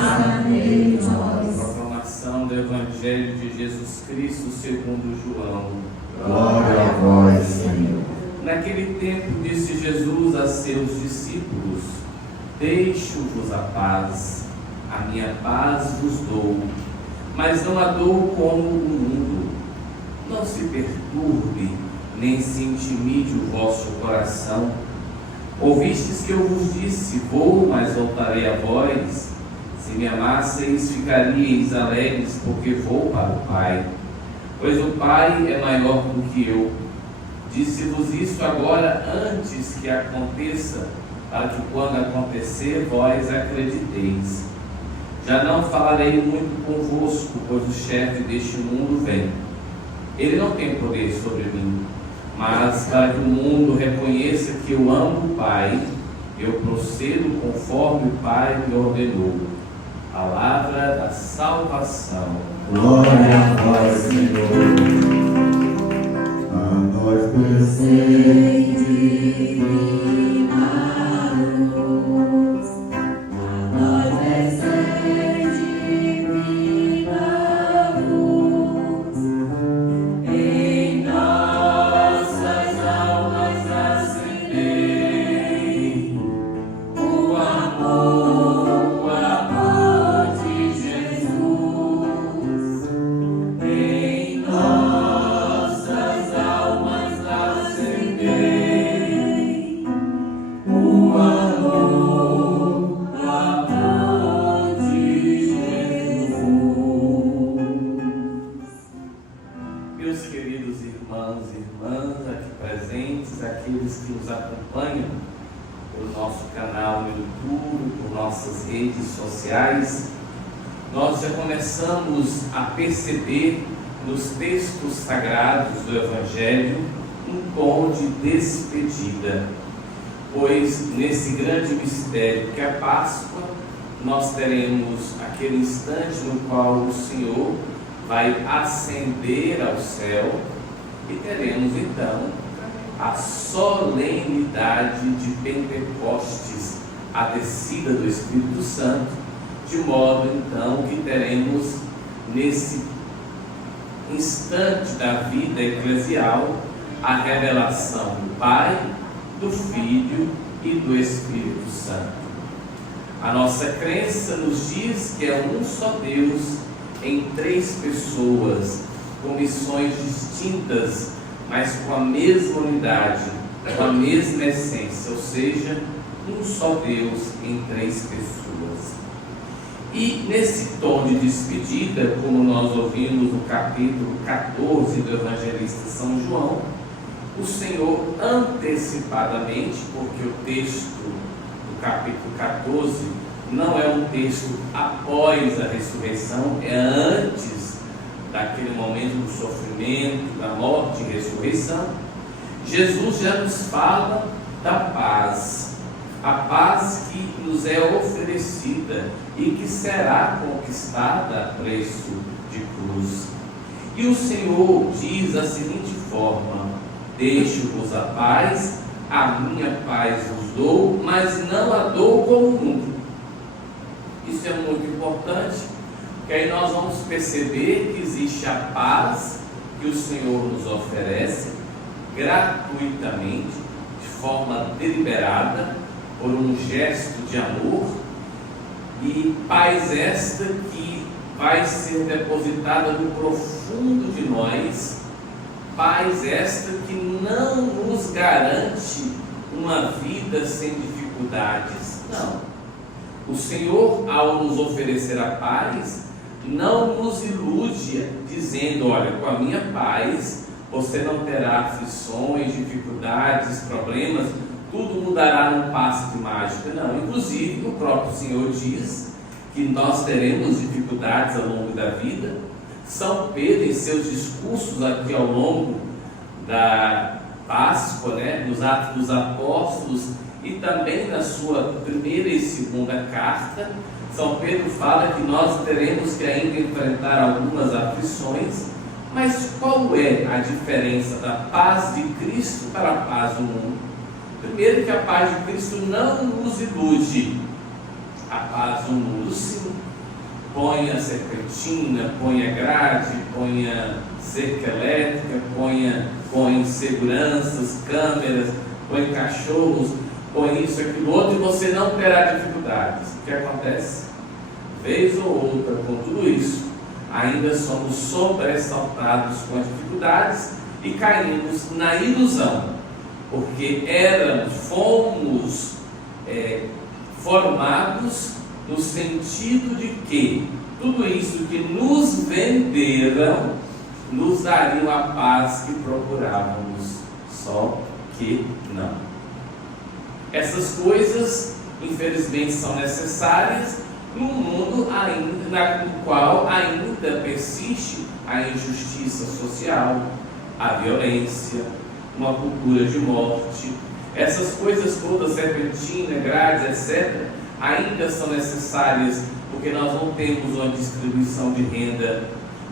Amém. Proclamação do Evangelho de Jesus Cristo segundo João. Glória a vós, Senhor. Naquele tempo disse Jesus a seus discípulos: Deixo-vos a paz, a minha paz vos dou, mas não a dou como o mundo. Não se perturbe, nem se intimide o vosso coração. Ouvistes que eu vos disse: Vou, mas voltarei a vós. Se me amasseis, ficaríeis alegres, porque vou para o Pai, pois o Pai é maior do que eu. Disse-vos isso agora, antes que aconteça, para que quando acontecer, vós acrediteis. Já não falarei muito convosco, pois o chefe deste mundo vem. Ele não tem poder sobre mim, mas para que o mundo reconheça que eu amo o Pai, eu procedo conforme o Pai me ordenou. Palavra da salvação. Glória a vós, Senhor. A nós presente divina luz, a nós presente divina luz, em nossas almas acendei o amor de Jesus. Em nossas almas acendei o amor de Jesus. Meus queridos irmãos e irmãs aqui presentes, aqueles que nos acompanham pelo nosso canal no YouTube, por nossas redes sociais, nós já começamos a perceber nos textos sagrados do Evangelho um tom de despedida, pois nesse grande mistério que é a Páscoa, nós teremos aquele instante no qual o Senhor vai ascender ao céu e teremos então a solenidade de Pentecostes, a descida do Espírito Santo, de modo então que teremos nesse instante da vida eclesial a revelação do Pai, do Filho e do Espírito Santo. A nossa crença nos diz que é um só Deus em três pessoas, com missões distintas, mas com a mesma unidade, com a mesma essência, ou seja, um só Deus em três pessoas. E nesse tom de despedida, como nós ouvimos no capítulo 14 do Evangelista São João, o Senhor antecipadamente, porque o texto do capítulo 14 não é um texto após a ressurreição, é antes daquele momento do sofrimento, da morte e ressurreição. Jesus já nos fala da paz, a paz que nos é oferecida e que será conquistada a preço de cruz. E o Senhor diz da seguinte forma: deixo-vos a paz, a minha paz vos dou, mas não a dou como o mundo. Isso é muito importante, porque aí nós vamos perceber que existe a paz que o Senhor nos oferece gratuitamente, de forma deliberada, por um gesto de amor, e paz esta que vai ser depositada no profundo de nós, paz esta que não nos garante uma vida sem dificuldades, não. O Senhor, ao nos oferecer a paz, não nos ilude dizendo: olha, com a minha paz você não terá aflições, dificuldades, problemas, tudo mudará num passe de mágica. Não, inclusive o próprio Senhor diz que nós teremos dificuldades ao longo da vida. São Pedro, em seus discursos aqui ao longo da Páscoa, nos Atos dos Apóstolos, e também na sua primeira e segunda carta, São Pedro fala que nós teremos que ainda enfrentar algumas aflições. Mas qual é a diferença da paz de Cristo para a paz do mundo? Primeiro, que a paz de Cristo não nos ilude. a paz no mundo, sim. Ponha serpentina, ponha grade, ponha cerca elétrica, põe seguranças, câmeras, põe cachorros, põe isso, aquilo, outro, e você não terá dificuldades. O que acontece? Vez ou outra, com tudo isso, ainda somos sobressaltados com as dificuldades e caímos na ilusão, porque fomos formados no sentido de que tudo isso que nos venderam nos dariam a paz que procurávamos, só que não. Essas coisas, infelizmente, são necessárias num mundo no qual ainda persiste a injustiça social, a violência, uma cultura de morte. Essas coisas todas, serpentina, grades, etc., ainda são necessárias porque nós não temos uma distribuição de renda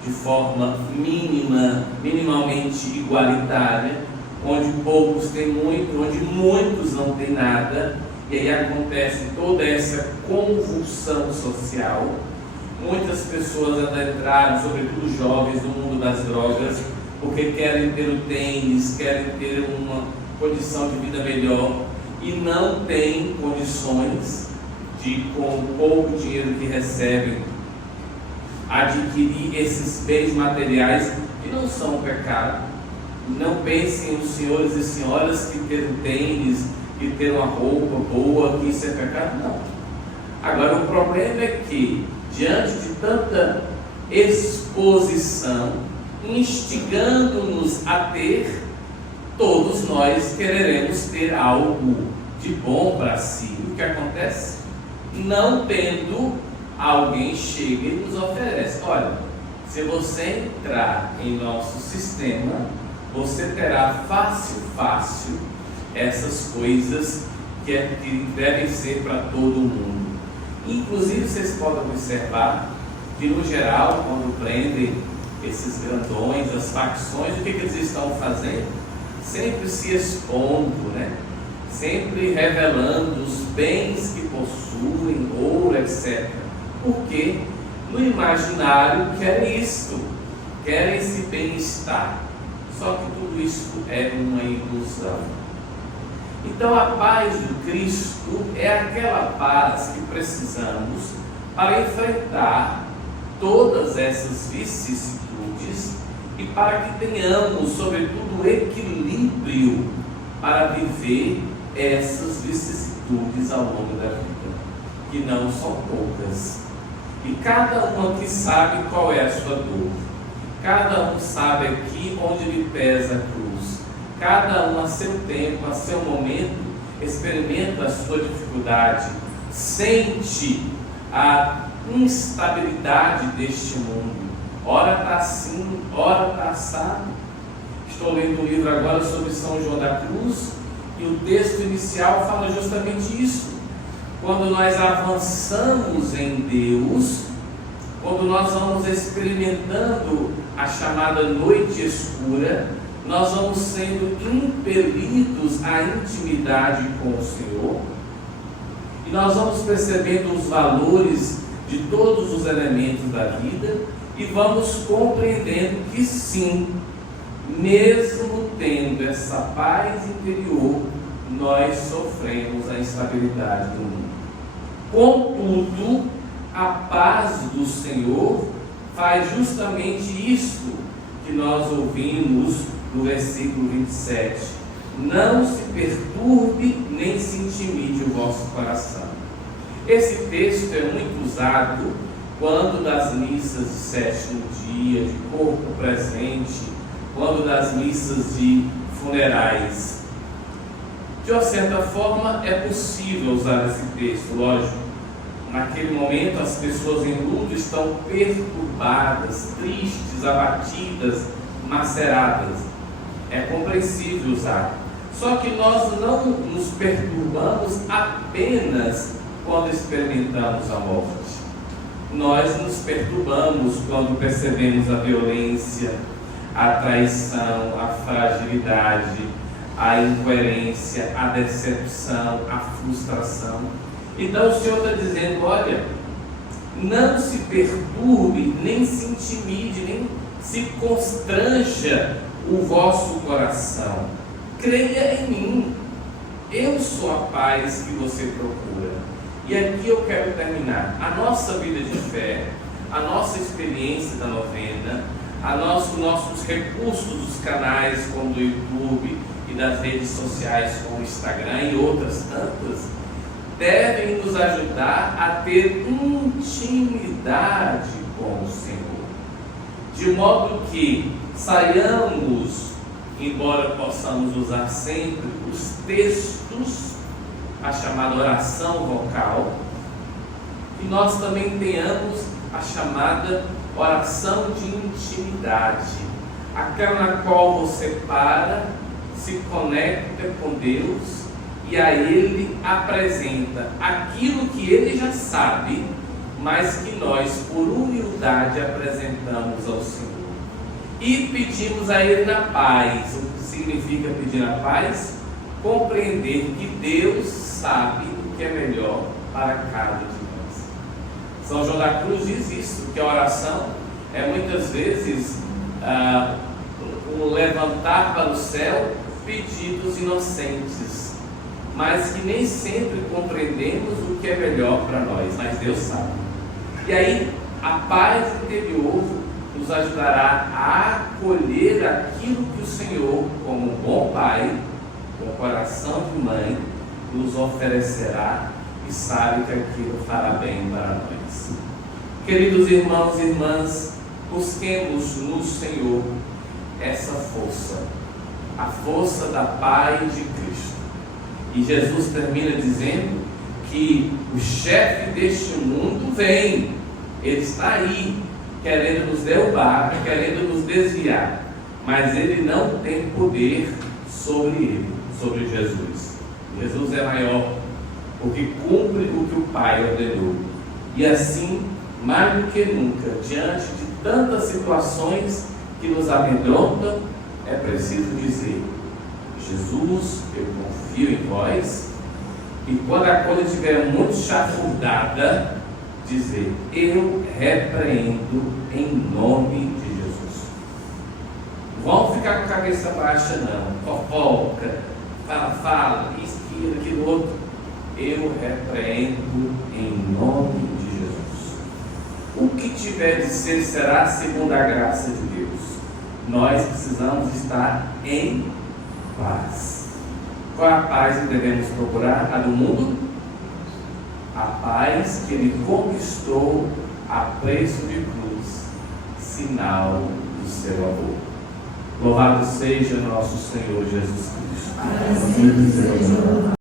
de forma minimamente igualitária, onde poucos têm muito, onde muitos não têm nada, e aí acontece toda essa convulsão social. Muitas pessoas ainda entraram, sobretudo jovens, no mundo das drogas, porque querem ter o tênis, querem ter uma condição de vida melhor, e não têm condições de, com o pouco dinheiro que recebem, adquirir esses bens materiais que não são pecado. Não pensem os senhores e senhoras que ter um tênis, que ter uma roupa boa, que isso é pecado, não. Agora, o problema é que, diante de tanta exposição, instigando-nos a ter, todos nós quereremos ter algo de bom para si. O que acontece? Não tendo, alguém chega e nos oferece: olha, se você entrar em nosso sistema, você terá fácil essas coisas que devem ser para todo mundo. Inclusive, vocês podem observar que, no geral, quando prendem esses grandões, as facções, o que eles estão fazendo? Sempre se expondo, né? Sempre revelando os bens que possuem, ouro, etc. Porque no imaginário querem isto, querem esse bem-estar. Só que tudo isso é uma ilusão. Então, a paz do Cristo é aquela paz que precisamos para enfrentar todas essas vicissitudes e para que tenhamos, sobretudo, equilíbrio para viver essas vicissitudes ao longo da vida, que não são poucas. E cada um aqui sabe qual é a sua dor. Cada um sabe aqui onde lhe pesa a cruz. Cada um a seu tempo, a seu momento, experimenta a sua dificuldade, sente a instabilidade deste mundo. Ora está assim, ora está assado. Estou lendo um livro agora sobre São João da Cruz, e o texto inicial fala justamente isso. Quando nós avançamos em Deus, quando nós vamos experimentando a chamada noite escura, nós vamos sendo impelidos à intimidade com o Senhor, e nós vamos percebendo os valores de todos os elementos da vida, e vamos compreendendo que sim, mesmo tendo essa paz interior, nós sofremos a instabilidade do mundo. Contudo, a paz do Senhor faz justamente isso que nós ouvimos no versículo 27. Não se perturbe nem se intimide o vosso coração. Esse texto é muito usado quando das missas de sétimo dia, de corpo presente, quando das missas de funerais. De uma certa forma, é possível usar esse texto, lógico. Naquele momento, as pessoas em luto estão perturbadas, tristes, abatidas, maceradas. É compreensível usar. Só que nós não nos perturbamos apenas quando experimentamos a morte. Nós nos perturbamos quando percebemos a violência, a traição, a fragilidade, a incoerência, a decepção, a frustração. Então o Senhor está dizendo: olha, não se perturbe, nem se intimide, nem se constranja o vosso coração. Creia em mim, eu sou a paz que você procura. E aqui eu quero terminar. A nossa vida de fé, a nossa experiência da novena, nossos recursos dos canais como do YouTube e das redes sociais como o Instagram e outras tantas, devem nos ajudar a ter intimidade com o Senhor, de modo que saiamos, embora possamos usar sempre os textos, a chamada oração vocal, que nós também tenhamos a chamada oração de intimidade, aquela na qual você se conecta com Deus e a Ele apresenta aquilo que Ele já sabe, mas que nós, por humildade, apresentamos ao Senhor. E pedimos a Ele na paz. O que significa pedir na paz? Compreender que Deus sabe o que é melhor para cada de nós. São João da Cruz diz isso, que a oração é muitas vezes o levantar para o céu pedidos inocentes, mas que nem sempre compreendemos o que é melhor para nós, mas Deus sabe. E aí a paz interior nos ajudará a acolher aquilo que o Senhor, como um bom pai, com coração de mãe, nos oferecerá e sabe que aquilo fará bem para nós. Queridos irmãos e irmãs, busquemos no Senhor essa força, a força da paz de Cristo. E Jesus termina dizendo que o chefe deste mundo vem, ele está aí, querendo nos derrubar, querendo nos desviar, mas ele não tem poder sobre ele, sobre Jesus. Jesus é maior, porque cumpre o que o Pai ordenou. E assim, mais do que nunca, diante de tantas situações que nos amedrontam, é preciso dizer: Jesus, eu confio em vós. E quando a coisa estiver muito chafurdada, dizer: eu repreendo em nome de Jesus. Não vamos ficar com a cabeça baixa não, fofoca, fala, isso, aquilo outro. Eu repreendo em nome de Jesus. O que tiver de ser será segundo a graça de Deus. Nós precisamos estar em paz. Qual a paz que devemos procurar? A do mundo? A paz que Ele conquistou a preço de cruz, sinal do seu amor. Louvado seja nosso Senhor Jesus Cristo. Para sempre seja louvado.